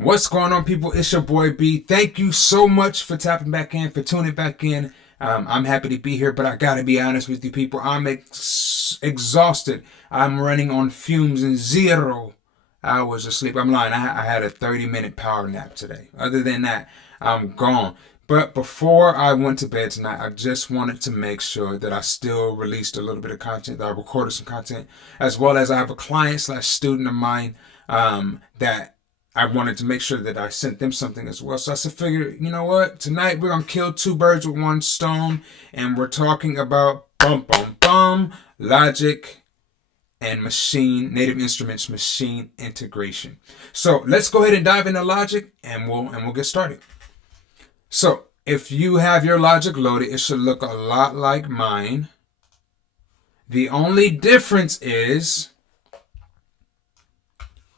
What's going on, people? It's your boy B. Thank you so much for tapping back in, for tuning back in. I'm happy to be here, but I gotta be honest with you, people. I'm exhausted. I'm running on fumes and 0 hours of sleep. I'm lying. I had a 30-minute power nap today. Other than that, I'm gone. But before I went to bed tonight, I just wanted to make sure that I still released a little bit of content, that I recorded some content, as well as I have a client slash student of mine that I wanted to make sure that I sent them something as well. So I said, figure, you know what? Tonight we're going to kill two birds with one stone. And we're talking about Logic and Maschine, Native Instruments Maschine integration. So let's go ahead and dive into Logic and we'll get started. So if you have your Logic loaded, it should look a lot like mine. The only difference is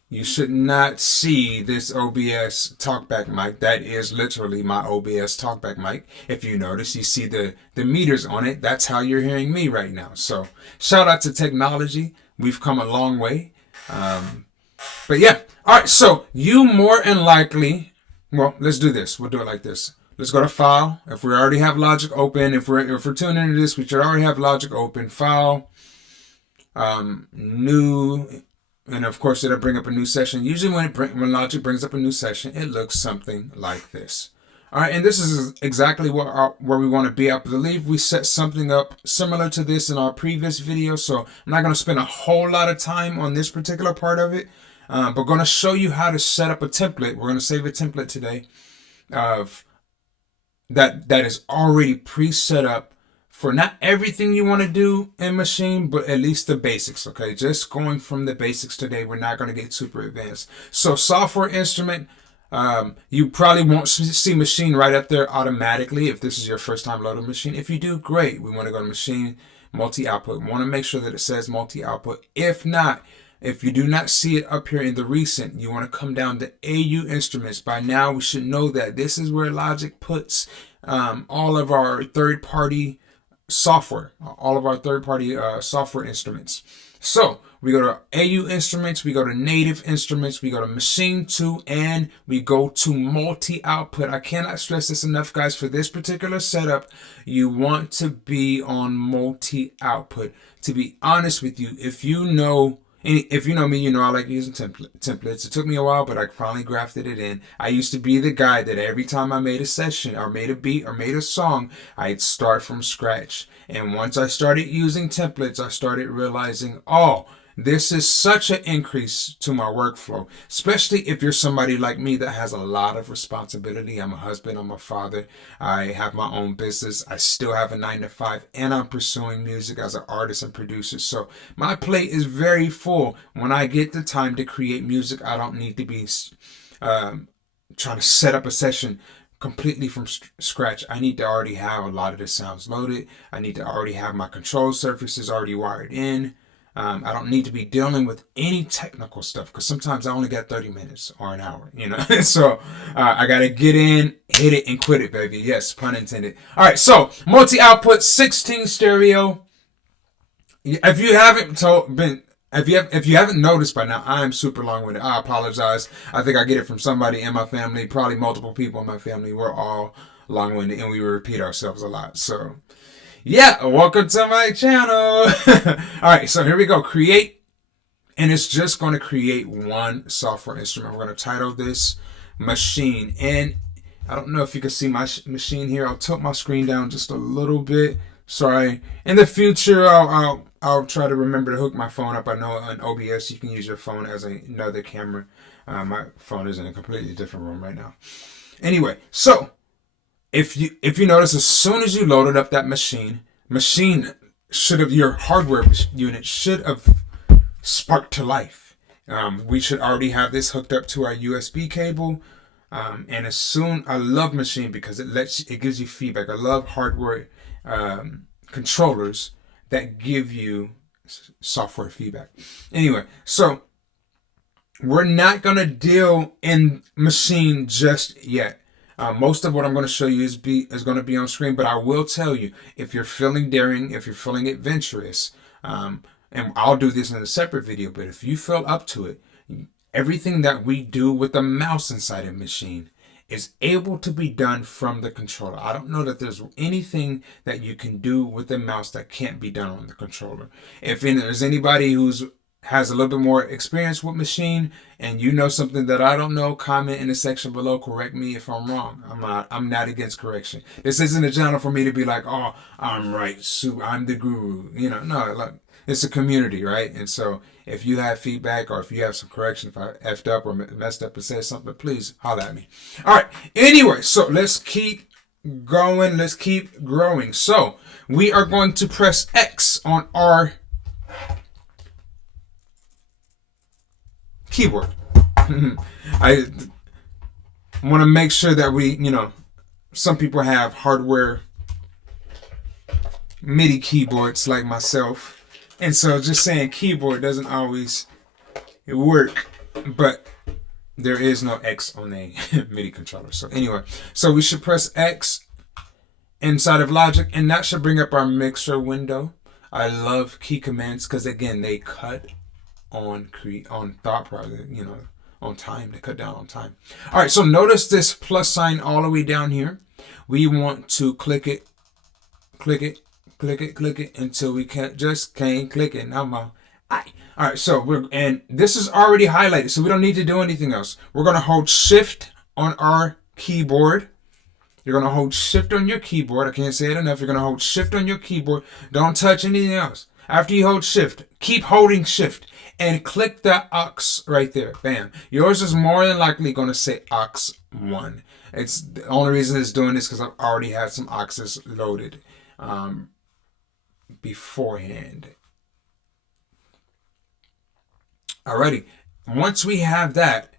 you should not see this OBS talkback mic. That is literally my OBS talkback mic. If you notice, you see the meters on it. That's how you're hearing me right now. So shout out to technology. We've come a long way. But yeah. All right. So you more than likely, well, let's do this. We'll do it like this. Let's go to File. If we already have Logic open, if we're tuning into this, we should already have Logic open. File, New. And of course, it'll bring up a new session. Usually when Logic brings up a new session, it looks something like this. All right, and this is exactly where we want to be. I believe we set something up similar to this in our previous video, so I'm not going to spend a whole lot of time on this particular part of it, but going to show you how to set up a template. We're going to save a template today of that is already pre-set up for not everything you want to do in Maschine, but at least the basics, okay? Just going from the basics today. We're not going to get super advanced. So software instrument, you probably won't see Maschine right up there automatically if this is your first time loading Maschine. If you do, great. We want to go to Maschine, multi-output. We want to make sure that it says multi-output. If not, if you do not see it up here in the recent, you want to come down to AU Instruments. By now, we should know that this is where Logic puts all of our third-party software, all of our third-party software instruments. So we go to AU Instruments, we go to Native Instruments, we go to Maschine 2, and we go to multi-output. I cannot stress this enough, guys. For this particular setup, you want to be on multi-output. To be honest with you, if you know me, you know I like using templates. It took me a while, but I finally grafted it in. I used to be the guy that every time I made a session or made a beat or made a song, I'd start from scratch. And once I started using templates, I started realizing, oh, this is such an increase to my workflow, especially if you're somebody like me that has a lot of responsibility. I'm a husband, I'm a father, I have my own business, I still have a 9 to 5, and I'm pursuing music as an artist and producer. So my plate is very full. When I get the time to create music, I don't need to be trying to set up a session completely from scratch. I need to already have a lot of the sounds loaded. I need to already have my control surfaces already wired in. I don't need to be dealing with any technical stuff because sometimes I only got 30 minutes or an hour, you know. So I got to get in, hit it, and quit it, baby. Yes, pun intended. All right, so multi-output, 16 stereo. If you haven't noticed by now, I'm super long-winded. I apologize. I think I get it from somebody in my family, probably multiple people in my family. We're all long-winded and we repeat ourselves a lot. So yeah, welcome to my channel. All right, so here we go. Create, and it's just going to create one software instrument. We're going to title this Maschine, and I don't know if you can see my Maschine here. I'll tilt my screen down just a little bit. Sorry. In the future, I'll try to remember to hook my phone up. I know on OBS you can use your phone as another camera. My phone is in a completely different room right now. Anyway, so if you notice, as soon as you loaded up that Maschine should have, your hardware unit should have sparked to life. We should already have this hooked up to our USB cable. And as soon, I love Maschine because it gives you feedback. I love hardware controllers that give you software feedback. Anyway, so we're not gonna deal in Maschine just yet. Most of what I'm going to show you is going to be on screen, but I will tell you, if you're feeling daring, if you're feeling adventurous, and I'll do this in a separate video, but if you feel up to it, everything that we do with the mouse inside a Maschine is able to be done from the controller. I don't know that there's anything that you can do with the mouse that can't be done on the controller. If there's anybody who's has a little bit more experience with Maschine and you know something that I don't know, comment in the section below. Correct me if I'm wrong. I'm not against correction. This isn't a channel for me to be like, oh, I'm right, I'm the guru. No, look, it's a community, right? And so if you have feedback or if you have some correction, if I effed up or messed up and said something, please holler at me. All right. Anyway, so let's keep going. Let's keep growing. So we are going to press X on our keyboard. I want to make sure that we, some people have hardware MIDI keyboards like myself. And so just saying keyboard doesn't always work, but there is no X on a MIDI controller. So anyway, so we should press X inside of Logic, and that should bring up our mixer window. I love key commands because, again, they cut on thought process, on time. They cut down on time. All right, so notice this plus sign all the way down here. We want to click it until we can't click it. Now all right, so and this is already highlighted, so we don't need to do anything else. We're gonna hold Shift on our keyboard. You're gonna hold Shift on your keyboard. I can't say it enough. You're gonna hold Shift on your keyboard. Don't touch anything else. After you hold Shift, keep holding Shift and click the aux right there. Bam. Yours is more than likely gonna say aux 1. It's the only reason it's doing this because I've already had some auxes loaded beforehand. Alrighty, once we have that,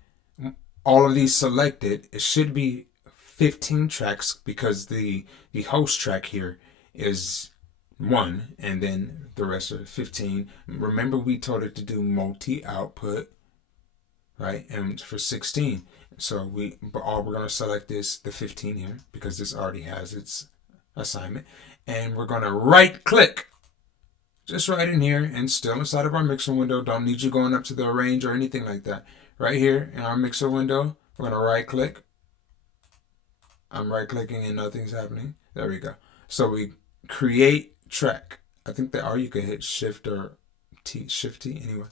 all of these selected, it should be 15 tracks because the host track here is 1 and then the rest are 15. Remember, we told it to do multi-output, right? And for 16, so we're going to select the 15 here because this already has its assignment, and we're going to right click just right in here and still inside of our mixer window. Don't need you going up to the arrange or anything like that. Right here in our mixer window, we're going to right click. I'm right clicking and nothing's happening. There we go. So we create track. I think you could hit Shift or Shift T anyway.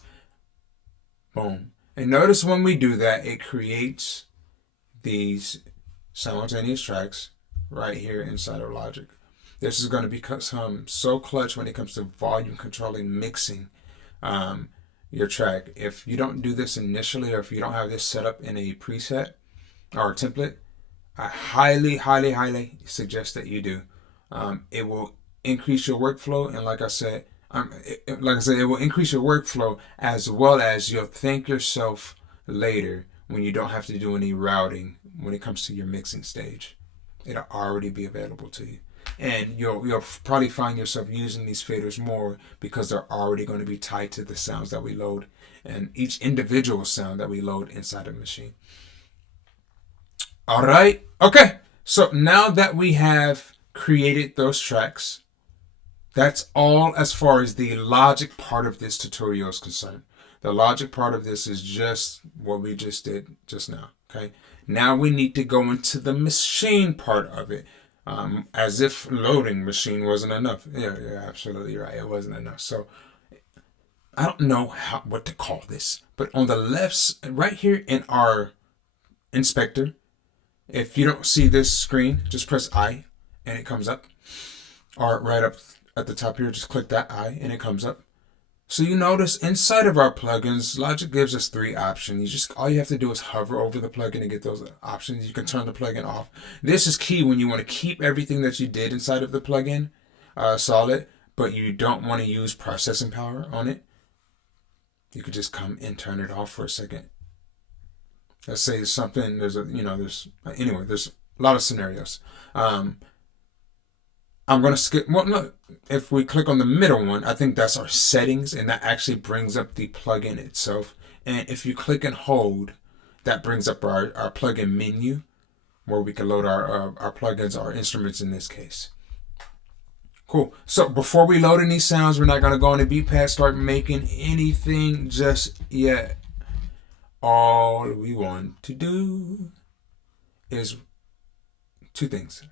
Boom. And notice when we do that, it creates these simultaneous tracks right here inside of Logic. This is going to become so clutch when it comes to volume controlling, mixing your track. If you don't do this initially, or if you don't have this set up in a preset or a template, I highly, highly, highly suggest that you do. It will increase your workflow, and like I said, it will increase your workflow as well as you'll thank yourself later when you don't have to do any routing when it comes to your mixing stage. It'll already be available to you. And you'll probably find yourself using these faders more because they're already going to be tied to the sounds that we load and each individual sound that we load inside of Maschine. All right. Okay. So now that we have created those tracks, that's all as far as the Logic part of this tutorial is concerned. The Logic part of this is just what we just did just now. Okay. Now we need to go into the Maschine part of it. As if loading Maschine wasn't enough. Yeah, you're absolutely right. It wasn't enough. So I don't know what to call this, but on the left, right here in our inspector, if you don't see this screen, just press I and it comes up. Or right up at the top here, just click that I and it comes up. So you notice inside of our plugins, Logic gives us 3 options. All you have to do is hover over the plugin and get those options. You can turn the plugin off. This is key when you want to keep everything that you did inside of the plugin solid, but you don't want to use processing power on it. You could just come and turn it off for a second. Let's say something, there's a lot of scenarios. I'm going to skip. Well, no, if we click on the middle one, I think that's our settings, and that actually brings up the plugin itself. And if you click and hold, that brings up our plugin menu where we can load our plugins, our instruments in this case. Cool. So before we load any sounds, we're not going to go on the beat pad, start making anything just yet. all we want to do is two things.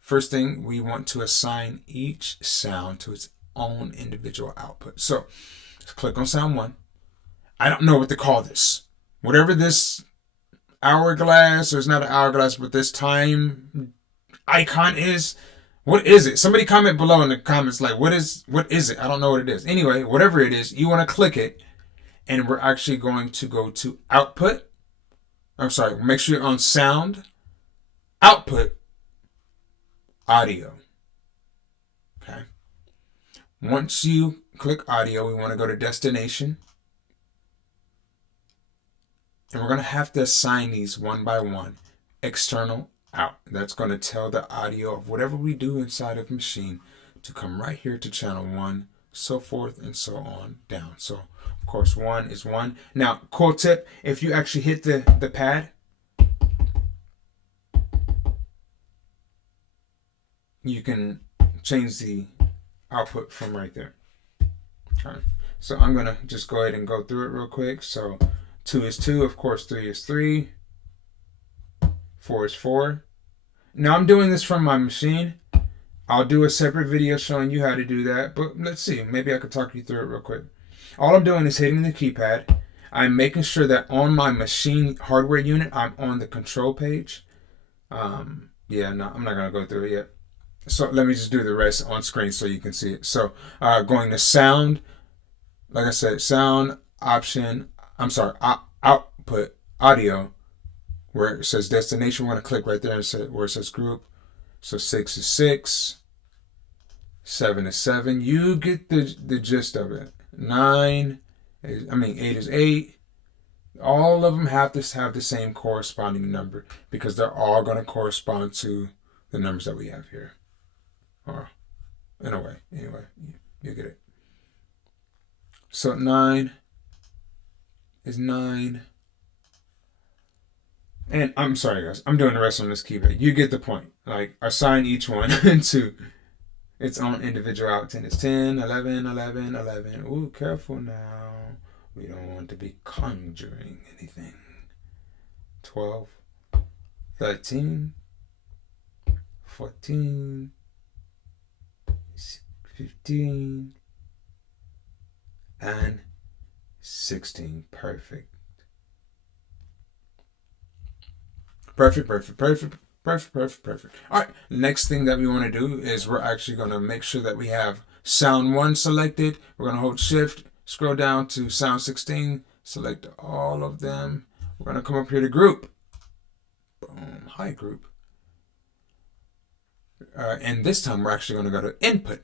First thing, we want to assign each sound to its own individual output. So let's click on sound 1. I don't know what to call this. Whatever this hourglass, or it's not an hourglass, but this time icon is, what is it? Somebody comment below in the comments, like, what is it? I don't know what it is. Anyway, whatever it is, you want to click it, and we're actually going to go to output. I'm sorry, make sure you're on sound, output, audio. Okay. Once you click audio, we want to go to destination. And we're going to have to assign these one by one. External, out. That's going to tell the audio of whatever we do inside of Maschine to come right here to channel 1, so forth and so on down. So, of course, 1 is 1. Now, cool tip, if you actually hit the pad, you can change the output from right there. All right. So I'm going to just go ahead and go through it real quick. So 2 is 2, of course, 3 is 3, 4 is 4. Now I'm doing this from my Maschine. I'll do a separate video showing you how to do that, but let's see, maybe I could talk you through it real quick. All I'm doing is hitting the keypad. I'm making sure that on my Maschine hardware unit, I'm on the control page. I'm not gonna go through it yet. So let me just do the rest on screen so you can see it. So going to sound, like I said, sound, option, output, audio, where it says destination, we're going to click right there and where it says group. So 6 is 6, 7 is 7. You get the gist of it. 8 is 8. All of them have to have the same corresponding number because they're all going to correspond to the numbers that we have here. Or in a way, anyway, you get it. So 9 is 9. And I'm sorry, guys. I'm doing the rest on this keypad. You get the point. Like, assign each one to its own individual out. 10 is 10, 11, 11, 11. Ooh, careful now. We don't want to be conjuring anything. 12, 13, 14, 15, and 16. Perfect. Perfect. All right, next thing that we want to do is we're actually going to make sure that we have sound 1 selected. We're going to hold shift, scroll down to sound 16, select all of them. We're going to come up here to group. Boom, hi group. And this time we're actually going to go to input.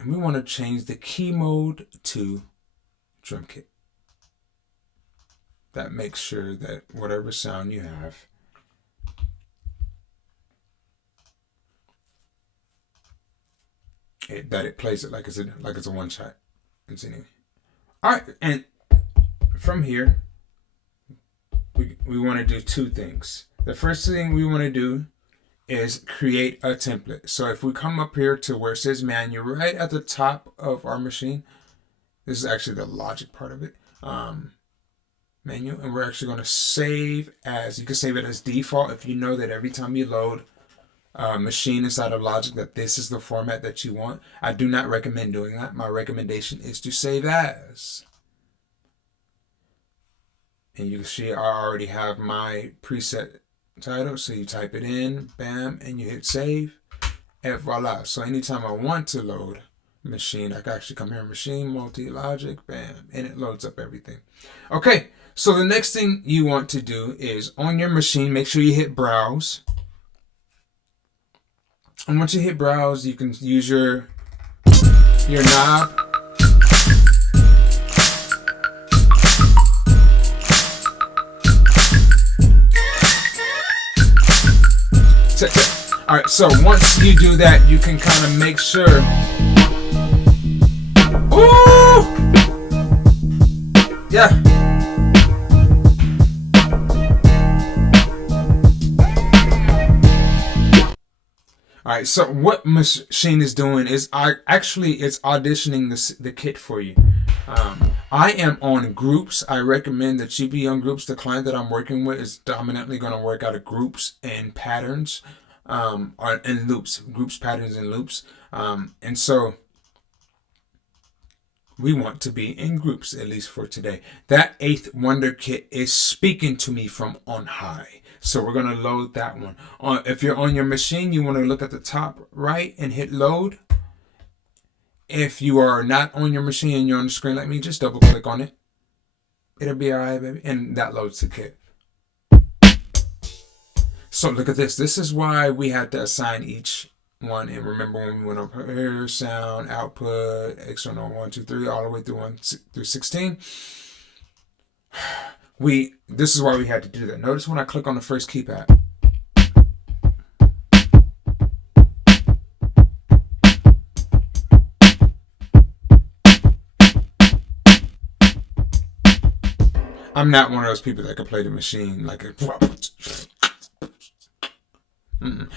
And we want to change the key mode to drum kit. That makes sure that whatever sound you have, that it plays it like it's a one shot. Continue. All right, and from here, we want to do two things. The first thing we want to do is create a template. So if we come up here to where it says manual, right at the top of our Maschine, this is actually the logic part of it. Menu, and we're actually going to save as, you can save it as default if you know that every time you load Maschine inside of Logic that this is the format that you want. I do not recommend doing that. My recommendation is to save as. And you can see I already have my preset title, so you type it in, bam, and you hit save, and voila. So anytime I want to load Maschine, I can actually come here, Maschine, multi-logic, bam, and it loads up everything. Okay, so the next thing you want to do is on your Maschine, make sure you hit browse. And once you hit browse, you can use your knob. All right, so once you do that, you can kind of make sure. Ooh! Yeah. All right, so what Maschine is doing is it's auditioning the kit for you. I am on groups. I recommend that you be on groups. The client that I'm working with is dominantly going to work out of groups and patterns, or in loops, groups, patterns, and loops. And so we want to be in groups, at least for today. That eighth wonder kit is speaking to me from on high. So we're going to load that one. If you're on your machine, you want to look at the top right and hit load. If you are not on your machine and you're on the screen like me, just double click on it. It'll be all right, baby. And that loads the kit. So look at this. This is why we had to assign each one. And remember when we went over here, sound, output, external 1, 2, 3, all the way through 1 through 16. This is why we had to do that. Notice when I click on the first keypad. I'm not one of those people that can play the machine like a.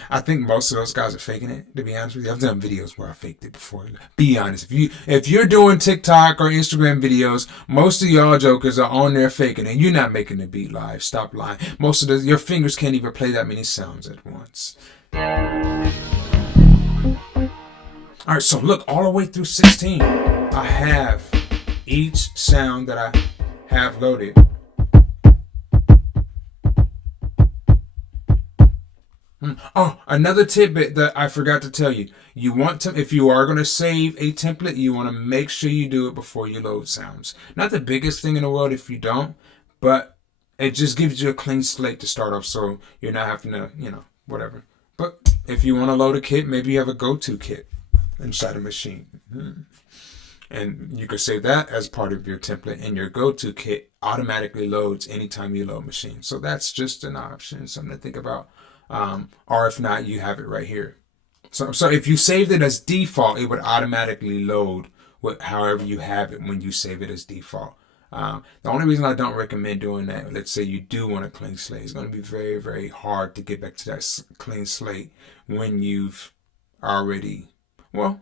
I think most of those guys are faking it, to be honest with you. I've done videos where I faked it before. Be honest. If you're doing TikTok or Instagram videos, most of y'all jokers are on there faking it. You're not making the beat live. Stop lying. Most of your fingers can't even play that many sounds at once. Alright, so look, all the way through 16, I have each sound that I have loaded. Oh, another tidbit that I forgot to tell you. You want to, if you are going to save a template, you want to make sure you do it before you load sounds. Not the biggest thing in the world if you don't, but it just gives you a clean slate to start off, so you're not having to, whatever. But if you want to load a kit, maybe you have a go-to kit inside a machine. And you could save that as part of your template, and your go-to kit automatically loads anytime you load machine. So that's just an option, something to think about. Or if not, you have it right here. So if you saved it as default, it would automatically load however you have it when you save it as default. The only reason I don't recommend doing that, let's say you do want a clean slate, it's going to be very, very hard to get back to that clean slate when you've already, well,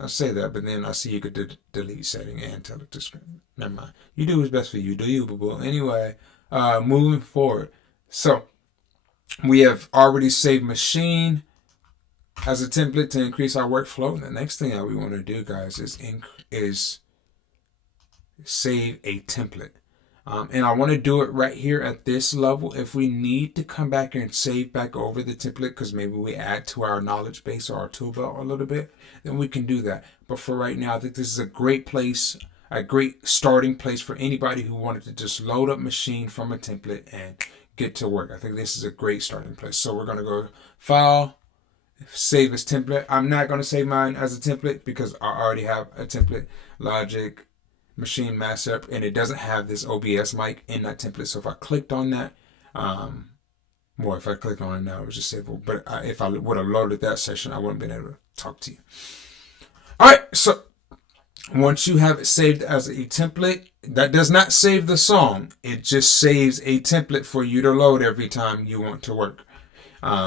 I say that, but then I see you could delete setting and tell it to screen. Never mind. You do what's best for you. Do you, boo-boo. Anyway, moving forward. So we have already saved machine as a template to increase our workflow. And the next thing that we want to do, guys, is save a template. And I want to do it right here at this level. If we need to come back and save back over the template because maybe we add to our knowledge base or our tool belt a little bit, then we can do that. But for right now, I think this is a great place, a great starting place for anybody who wanted to just load up machine from a template and get to work. I think this is a great starting place. So we're going to go File, Save as Template. I'm not going to save mine as a template because I already have a template, Logic, Machine Master, and it doesn't have this OBS mic in that template. So if I clicked on that, if I clicked on it now, it was just savable. But if I would have loaded that session, I wouldn't have been able to talk to you. All right, so once you have it saved as a template, that does not save the song. It just saves a template for you to load every time you want to work.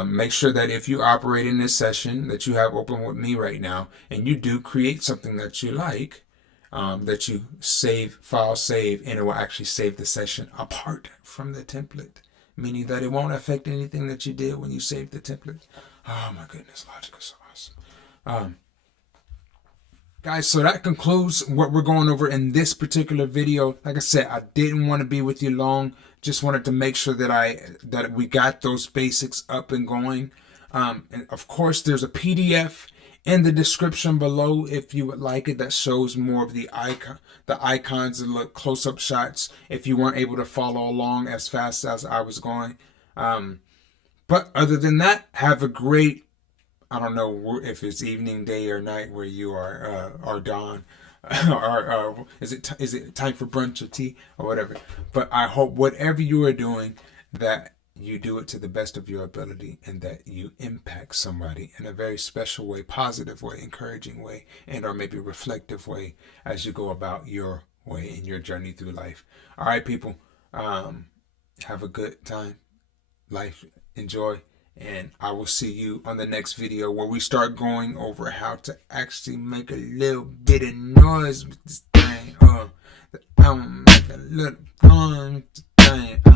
Make sure that if you operate in this session that you have open with me right now, and you do create something that you like, that you save, file, save, and it will actually save the session apart from the template, meaning that it won't affect anything that you did when you saved the template. Oh my goodness, Logic is so awesome. Guys, so that concludes what we're going over in this particular video. Like I said, I didn't want to be with you long. Just wanted to make sure that we got those basics up and going. And of course, there's a PDF in the description below if you would like it, that shows more of the icons and look close-up shots if you weren't able to follow along as fast as I was going. But other than that, have a great, I don't know if it's evening, day, or night where you are, or dawn, or is it time for brunch or tea or whatever. But I hope whatever you are doing, that you do it to the best of your ability, and that you impact somebody in a very special way, positive way, encouraging way, and or maybe reflective way as you go about your way in your journey through life. All right, people, have a good time, life, enjoy. And I will see you on the next video where we start going over how to actually make a little bit of noise with this thing. I'ma make a little fun with the thing.